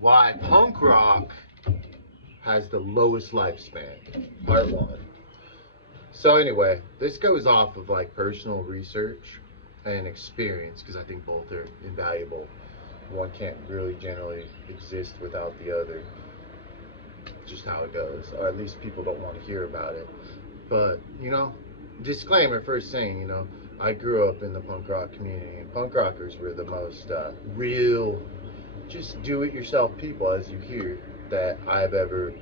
Why punk rock has the lowest lifespan, part one. So anyway, this goes off of like personal research and experience because I think both are invaluable. One can't really generally exist without the other. Just how it goes, or at least people don't want to hear about it. But disclaimer first saying, I grew up in the punk rock community, and punk rockers were the most real, just do-it-yourself people, as you hear, that I've ever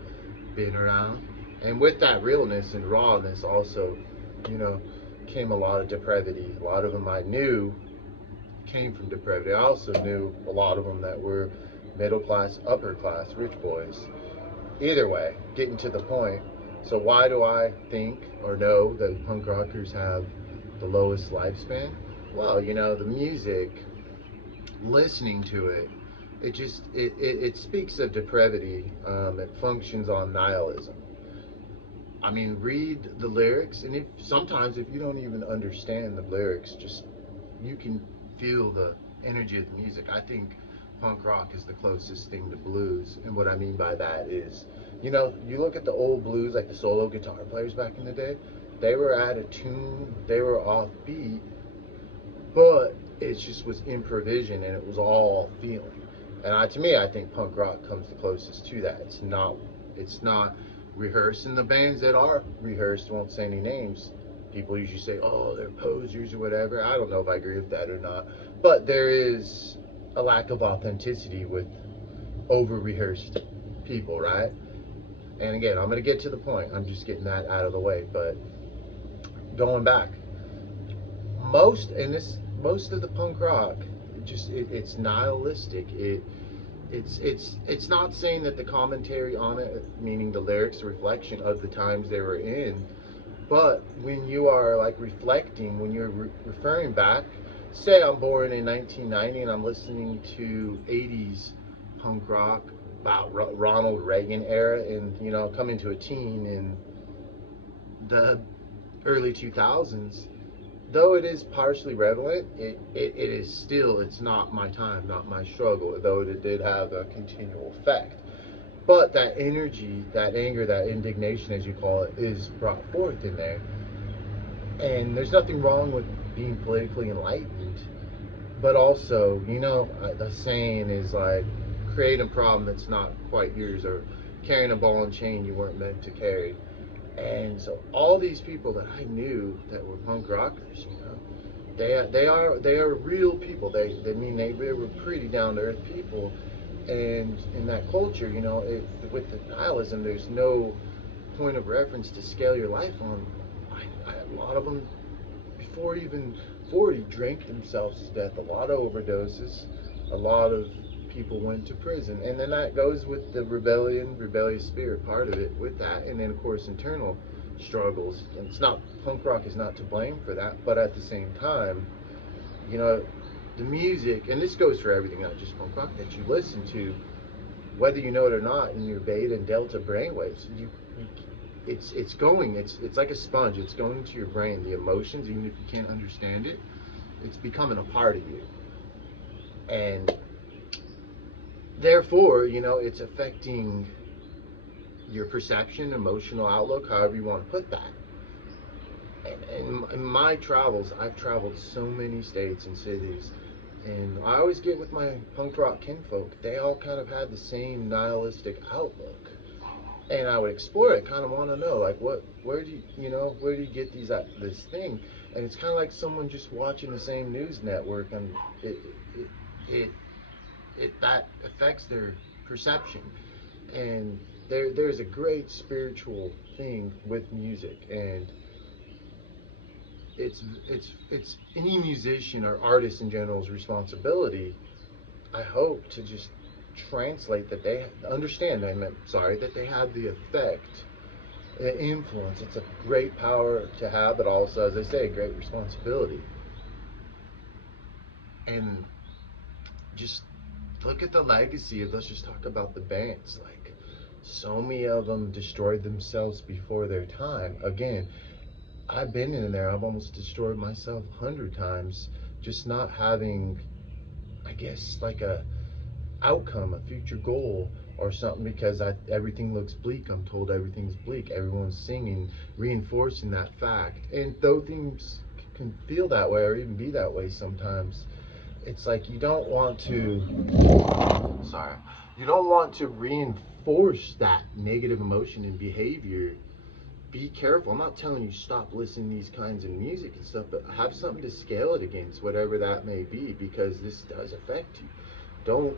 been around. And with that realness and rawness, also, you know, came a lot of depravity. A lot of them I knew came from depravity. I also knew a lot of them that were middle class, upper class, rich boys. Either way, getting to the point. So why do I think or know that punk rockers have the lowest lifespan? Well, the music, listening to it, it speaks of depravity. It functions on nihilism. I mean, read the lyrics, and if sometimes if you don't even understand the lyrics, just you can feel the energy of the music. I think punk rock is the closest thing to blues, and what I mean by that is, you look at the old blues, like the solo guitar players back in the day, they were out of tune, they were off beat, but it just was improvisation, and it was all feeling. And to me, I think punk rock comes the closest to that. It's not rehearsed, and the bands that are rehearsed, won't say any names. People usually say, "Oh, they're posers" or whatever. I don't know if I agree with that or not, but there is a lack of authenticity with over rehearsed people, right? And again, I'm gonna get to the point. I'm just getting that out of the way. But going back, most of the punk rock, it's nihilistic. It's not saying that the commentary on it, meaning the lyrics, reflection of the times they were in, but when you are like reflecting, when you're referring back, say I'm born in 1990 and I'm listening to 80s punk rock about Ronald Reagan era, and coming to a teen in the early 2000s, though it is partially relevant, it is still, it's not my time, not my struggle, though it did have a continual effect. But that energy, that anger, that indignation, as you call it, is brought forth in there. And there's nothing wrong with being politically enlightened. But also, the saying is like, create a problem that's not quite yours, or carrying a ball and chain you weren't meant to carry. And so all these people that I knew that were punk rockers, they are real people. They were pretty down to earth people. And in that culture, with the nihilism, there's no point of reference to scale your life on. A lot of them, before even 40, drank themselves to death. A lot of overdoses. A lot of people went to prison. And then that goes with the rebellious spirit part of it with that. And then, of course, internal struggles. And punk rock is not to blame for that. But at the same time, the music, and this goes for everything, not just punk rock, that you listen to, whether you know it or not, in your beta and delta brainwaves, it's like a sponge. It's going to your brain. The emotions, even if you can't understand it, it's becoming a part of you, and therefore, it's affecting your perception, emotional outlook, however you want to put that. And in my travels, I've traveled so many states and cities, and I always get with my punk rock kinfolk, they all kind of had the same nihilistic outlook. And I would explore it, kind of want to know, like, where do you get this thing? And it's kind of like someone just watching the same news network, and it that affects their perception. And there's a great spiritual thing with music, and it's any musician or artist in general's responsibility, I hope, to just translate that they understand. That they have the effect, the influence. It's a great power to have, but also, as I say, a great responsibility. And just look at the legacy of, let's just talk about the bands. Like, so many of them destroyed themselves before their time. Again, I've been in there. I've almost destroyed myself 100 times, just not having, I guess, like outcome, a future goal, or something, because everything looks bleak. I'm told everything's bleak. Everyone's singing, reinforcing that fact. And though things can feel that way or even be that way sometimes, it's like you don't want to, sorry, you don't want to reinforce that negative emotion and behavior. Be careful. I'm not telling you stop listening to these kinds of music and stuff, but have something to scale it against, whatever that may be, because this does affect you. Don't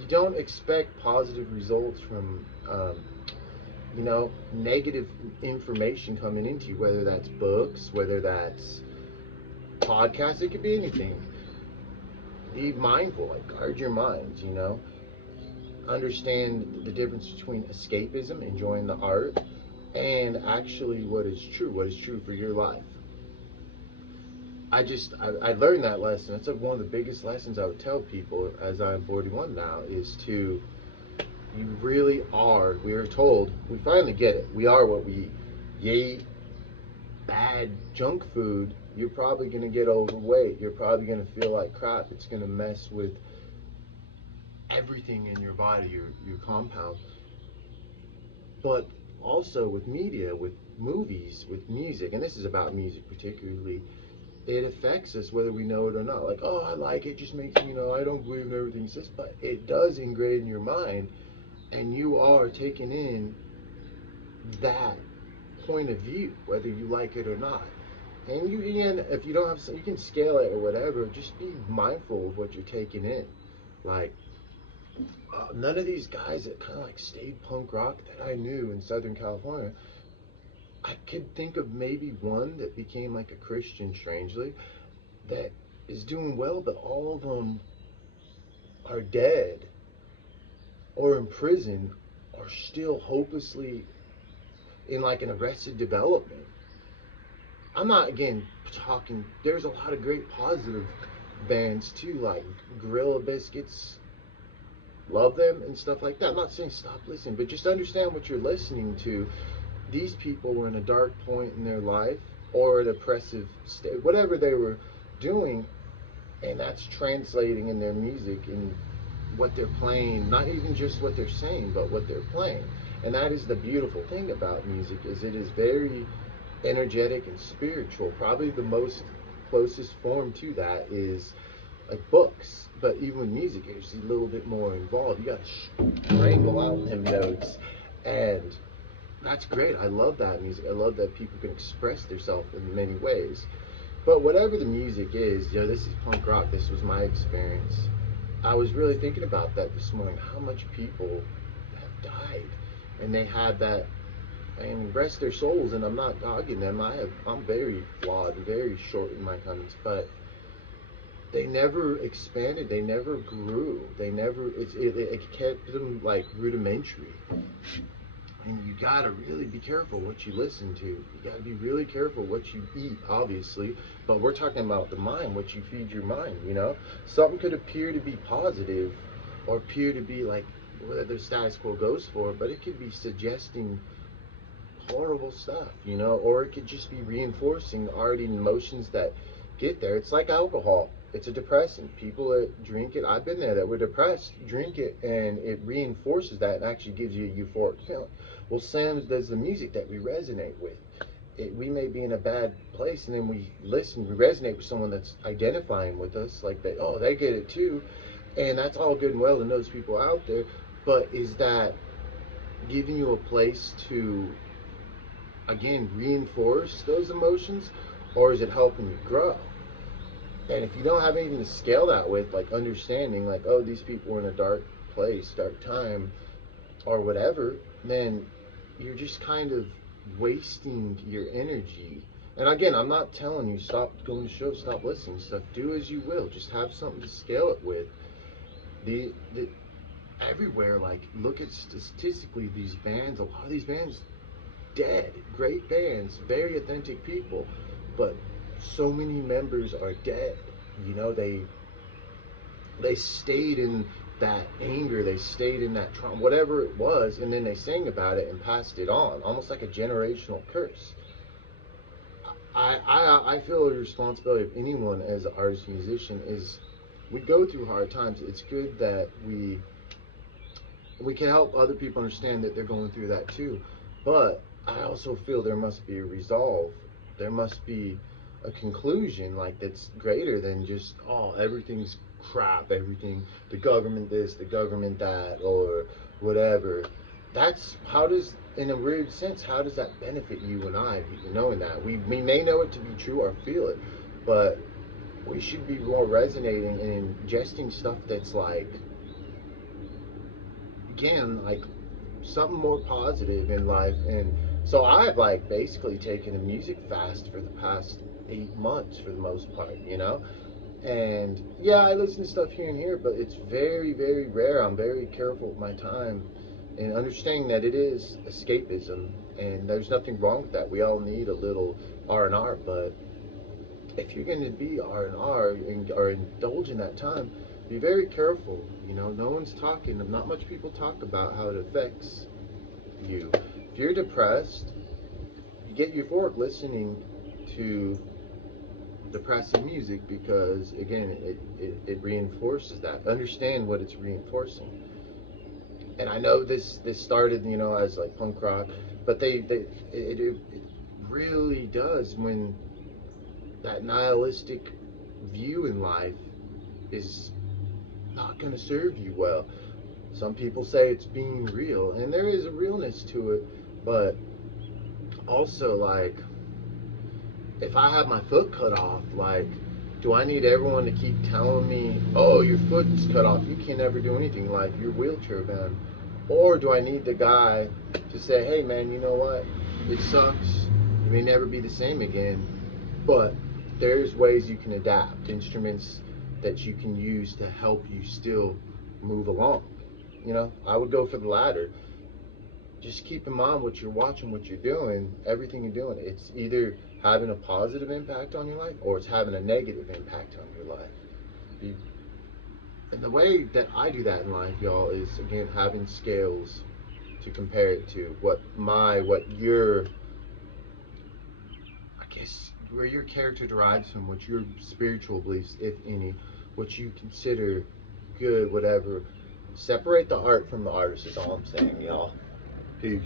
you don't expect positive results from negative information coming into you, whether that's books, whether that's podcasts. It could be anything. Be mindful, like guard your mind, understand the difference between escapism, enjoying the art, and actually what is true for your life. I learned that lesson. It's like one of the biggest lessons I would tell people, as I'm 41 now, is to, you really are, we are told, we finally get it, we are what we eat. You eat bad junk food, you're probably going to get overweight, you're probably going to feel like crap, it's going to mess with everything in your body, your compound. But also with media, with movies, with music, and this is about music particularly, it affects us whether we know it or not. Like, oh, I like it, just makes me, I don't believe in everything says, but it does ingrain in your mind, and you are taking in that point of view, whether you like it or not. And you can, if you don't have, you can scale it or whatever. Just be mindful of what you're taking in. Like, none of these guys that kind of like stayed punk rock that I knew in Southern California, I could think of maybe one that became like a Christian, strangely, that is doing well, but all of them are dead or in prison or still hopelessly in like an arrested development. I'm not, again, talking, there's a lot of great positive bands too, like Gorilla Biscuits, love them and stuff like that. I'm not saying stop listening, but just understand what you're listening to. These people were in a dark point in their life or a depressive state, whatever they were doing, and that's translating in their music and what they're playing, not even just what they're saying, but what they're playing. And that is the beautiful thing about music, is it is very energetic and spiritual. Probably the most closest form to that is like books, but even with music, it's a little bit more involved. You got to strangle out them notes, and that's great. I love that music. I love that people can express themselves in many ways. But whatever the music is, this is punk rock. This was my experience. I was really thinking about that this morning. How much people have died, and they had that. And rest their souls. And I'm not dogging them. I'm very flawed, very short in my comments, but they never expanded. They never grew. They never. It kept them like rudimentary. And you gotta really be careful what you listen to. You gotta be really careful what you eat, obviously. But we're talking about the mind, what you feed your mind, Something could appear to be positive or appear to be like whether the status quo goes for, but it could be suggesting horrible stuff, or it could just be reinforcing already emotions that get there. It's like alcohol. It's a depressant. People that drink it, I've been there, that were depressed, drink it, and it reinforces that and actually gives you a euphoric feeling. Well, Sam does the music that we resonate with. We may be in a bad place, and then we listen, we resonate with someone that's identifying with us, like they get it too, and that's all good and well to those people out there, but is that giving you a place to, again, reinforce those emotions, or is it helping you grow? And if you don't have anything to scale that with, like understanding, like, oh, these people were in a dark place, dark time, or whatever, then you're just kind of wasting your energy. And again, I'm not telling you stop going to shows, stop listening to stuff. Do as you will. Just have something to scale it with. The everywhere, like, look at statistically these bands. A lot of these bands dead. Great bands, very authentic people, but so many members are dead. They stayed in that anger, they stayed in that trauma, whatever it was, and then they sang about it and passed it on, almost like a generational curse. I feel the responsibility of anyone as an artist, musician, is we go through hard times. It's good that we can help other people understand that they're going through that too. But I also feel there must be a resolve. There must be a conclusion like that's greater than just, oh, everything's crap, everything, the government this, the government that, or whatever. That's how does, in a weird sense, how does that benefit you and I, knowing that? We may know it to be true or feel it, but we should be more resonating and ingesting stuff that's like, again, like something more positive in life. And so I've like basically taken a music fast for the past 8 months for the most part, you know? And yeah, I listen to stuff here and here, but it's very, very rare. I'm very careful with my time and understanding that it is escapism, and there's nothing wrong with that. We all need a little R&R, but if you're going to be R&R and or indulge in that time, be very careful. You know, no one's talking. Not much people talk about how it affects you. If you're depressed, you get euphoric listening to depressing music because, again, it reinforces that. Understand what it's reinforcing. And I know this started, you know, as like punk rock, but it really does when that nihilistic view in life is not going to serve you well. Some people say it's being real, and there is a realness to it, but also, like, if I have my foot cut off, like, do I need everyone to keep telling me, oh, your foot is cut off, you can never do anything, like, you're wheelchair bound? Or do I need the guy to say, hey, man, you know what? It sucks. You may never be the same again, but there's ways you can adapt, instruments that you can use to help you still move along. You know, I would go for the latter. Just keep in mind what you're watching, what you're doing, everything you're doing. It's either having a positive impact on your life or it's having a negative impact on your life. And the way that I do that in life, y'all, is again having scales to compare it to what your, I guess, where your character derives from, what your spiritual beliefs, if any, what you consider good, whatever. Separate the art from the artist is all I'm saying, y'all. Peace.